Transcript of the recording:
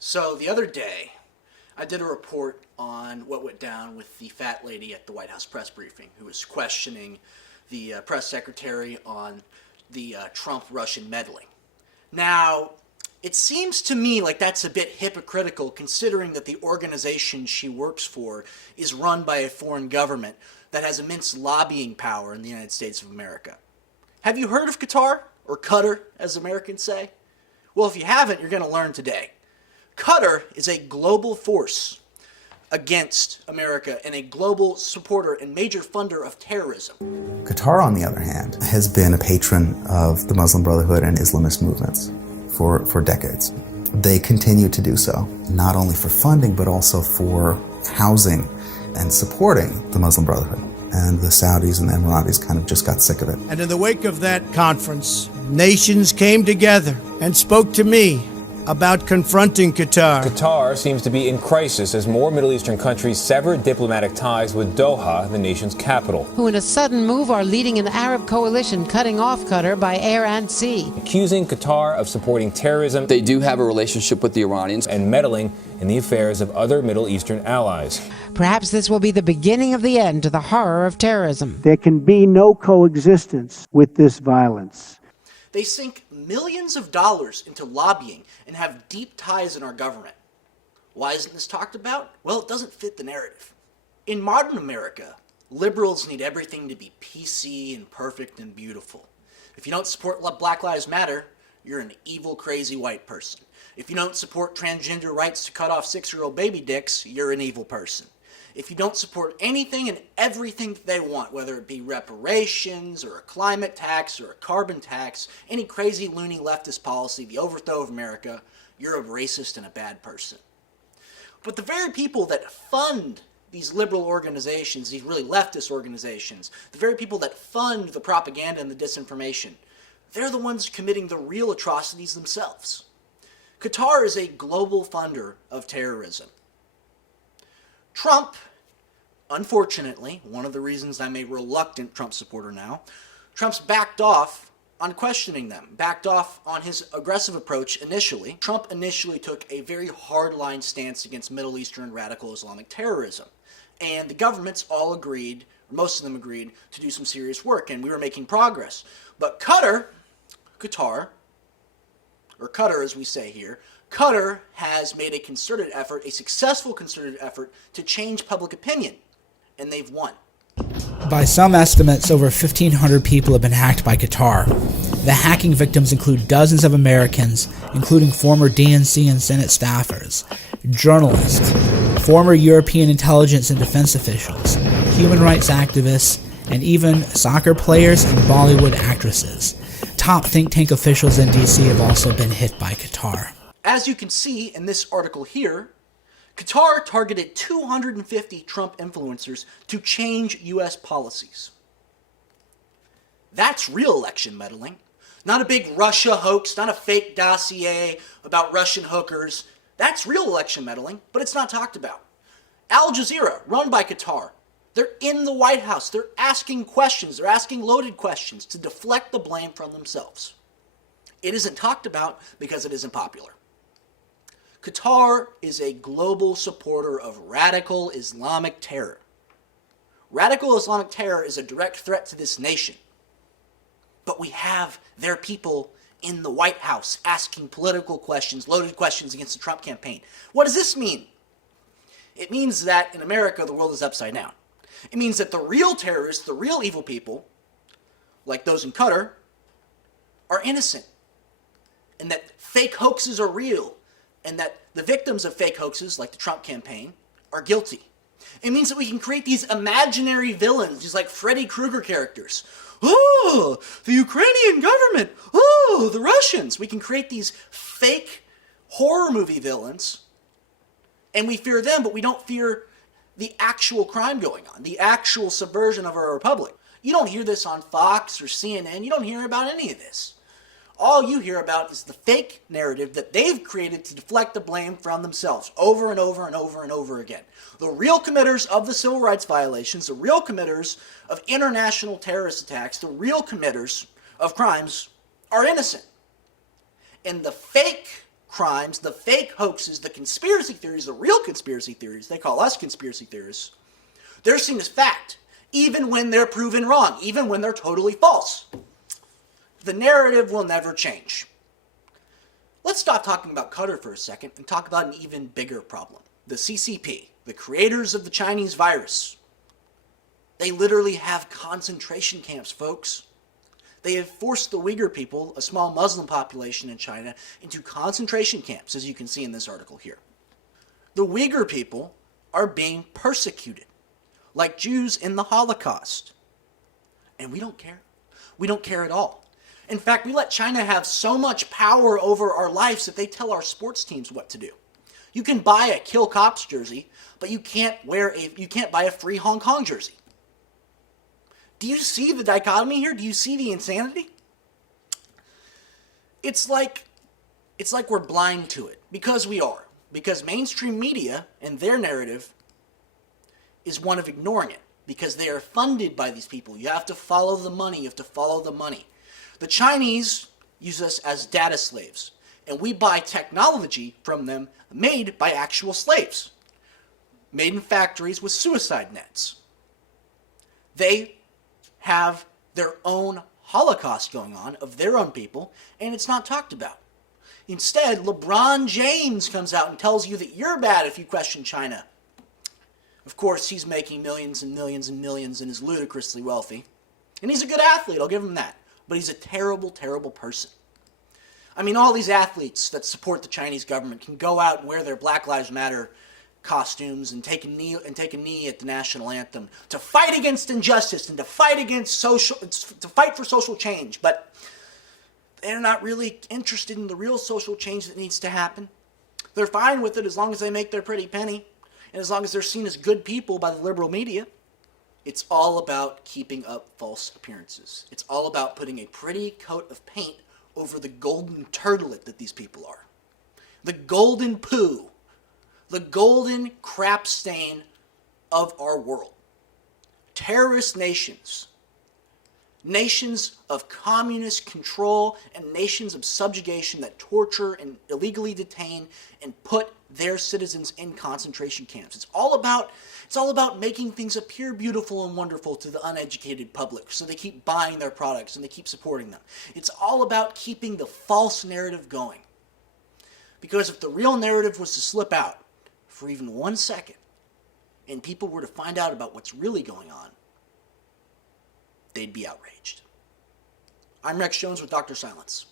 So the other day, I did a report on what went down with the fat lady at the White House press briefing who was questioning the press secretary on the Trump-Russian meddling. Now, it seems to me like that's a bit hypocritical considering that the organization she works for is run by a foreign government that has immense lobbying power in the United States of America. Have you heard of Qatar, or Qatar as Americans say? Well, if you haven't, you're going to learn today. Qatar is a global force against America and a global supporter and major funder of terrorism. Qatar, on the other hand, has been a patron of the Muslim Brotherhood and Islamist movements for decades. They continue to do so, not only for funding, but also for housing and supporting the Muslim Brotherhood. And the Saudis and the Emiratis kind of just got sick of it. And in the wake of that conference, nations came together and spoke to me about confronting Qatar. Qatar seems to be in crisis as more Middle Eastern countries sever diplomatic ties with Doha, the nation's capital. Who in a sudden move are leading an Arab coalition cutting off Qatar by air and sea. Accusing Qatar of supporting terrorism. They do have a relationship with the Iranians. And meddling in the affairs of other Middle Eastern allies. Perhaps this will be the beginning of the end to the horror of terrorism. There can be no coexistence with this violence. They sink millions of dollars into lobbying and have deep ties in our government. Why isn't this talked about? Well, it doesn't fit the narrative. In modern America, liberals need everything to be PC and perfect and beautiful. If you don't support Black Lives Matter, you're an evil, crazy white person. If you don't support transgender rights to cut off 6-year-old baby dicks, you're an evil person. If you don't support anything and everything that they want, whether it be reparations or a climate tax or a carbon tax, any crazy loony leftist policy, the overthrow of America, you're a racist and a bad person. But the very people that fund these liberal organizations, these really leftist organizations, the very people that fund the propaganda and the disinformation, they're the ones committing the real atrocities themselves. Qatar is a global funder of terrorism. Trump, unfortunately, one of the reasons I'm a reluctant Trump supporter now, Trump's backed off on questioning them, backed off on his aggressive approach initially. Trump initially took a very hardline stance against Middle Eastern radical Islamic terrorism. And the governments all agreed, or most of them agreed, to do some serious work, and we were making progress. But Qatar as we say here, Qatar has made a concerted effort, a successful concerted effort, to change public opinion, and they've won. By some estimates, over 1,500 people have been hacked by Qatar. The hacking victims include dozens of Americans, including former DNC and Senate staffers, journalists, former European intelligence and defense officials, human rights activists, and even soccer players and Bollywood actresses. Top think tank officials in D.C. have also been hit by Qatar. As you can see in this article here, Qatar targeted 250 Trump influencers to change U.S. policies. That's real election meddling. Not a big Russia hoax, not a fake dossier about Russian hookers. That's real election meddling, but it's not talked about. Al Jazeera, run by Qatar, they're in the White House. They're asking questions. They're asking loaded questions to deflect the blame from themselves. It isn't talked about because it isn't popular. Qatar is a global supporter of radical Islamic terror. Radical Islamic terror is a direct threat to this nation. But we have their people in the White House asking political questions, loaded questions against the Trump campaign. What does this mean? It means that in America, the world is upside down. It means that the real terrorists, the real evil people, like those in Qatar, are innocent. And that fake hoaxes are real. And that the victims of fake hoaxes, like the Trump campaign, are guilty. It means that we can create these imaginary villains, these like Freddy Krueger characters. Oh, the Ukrainian government. Oh, the Russians. We can create these fake horror movie villains, and we fear them, but we don't fear the actual crime going on, the actual subversion of our republic. You don't hear this on Fox or CNN. You don't hear about any of this. All you hear about is the fake narrative that they've created to deflect the blame from themselves over and over and over and over again. The real committers of the civil rights violations, the real committers of international terrorist attacks, the real committers of crimes are innocent. And the fake crimes, the fake hoaxes, the conspiracy theories, the real conspiracy theories, they call us conspiracy theorists, they're seen as fact, even when they're proven wrong, even when they're totally false. The narrative will never change. Let's stop talking about Qatar for a second and talk about an even bigger problem. The CCP, the creators of the Chinese virus. They literally have concentration camps, folks. They have forced the Uyghur people, a small Muslim population in China, into concentration camps, as you can see in this article here. The Uyghur people are being persecuted, like Jews in the Holocaust. And we don't care. We don't care at all. In fact, we let China have so much power over our lives that they tell our sports teams what to do. You can buy a Kill Cops jersey, but you can't buy a Free Hong Kong jersey. Do you see the dichotomy here? Do you see the insanity? It's like we're blind to it, because we are. Because mainstream media and their narrative is one of ignoring it, because they are funded by these people. You have to follow the money. You have to follow the money. The Chinese use us as data slaves, and we buy technology from them made by actual slaves, made in factories with suicide nets. They have their own Holocaust going on of their own people, and it's not talked about. Instead, LeBron James comes out and tells you that you're bad if you question China. Of course, he's making millions and millions and millions and is ludicrously wealthy. And he's a good athlete, I'll give him that. But he's a terrible, terrible person. I mean, all these athletes that support the Chinese government can go out and wear their Black Lives Matter costumes and take a knee at the national anthem to fight against injustice and to fight for social change. But they're not really interested in the real social change that needs to happen. They're fine with it as long as they make their pretty penny and as long as they're seen as good people by the liberal media. It's all about keeping up false appearances. It's all about putting a pretty coat of paint over the golden turtlet that these people are. The golden poo. The golden crap stain of our world. Terrorist nations. Nations of communist control and nations of subjugation that torture and illegally detain and put their citizens in concentration camps. It's all about making things appear beautiful and wonderful to the uneducated public, so they keep buying their products and they keep supporting them. It's all about keeping the false narrative going. Because if the real narrative was to slip out for even 1 second, and people were to find out about what's really going on, they'd be outraged. I'm Rex Jones with Dr. Silence.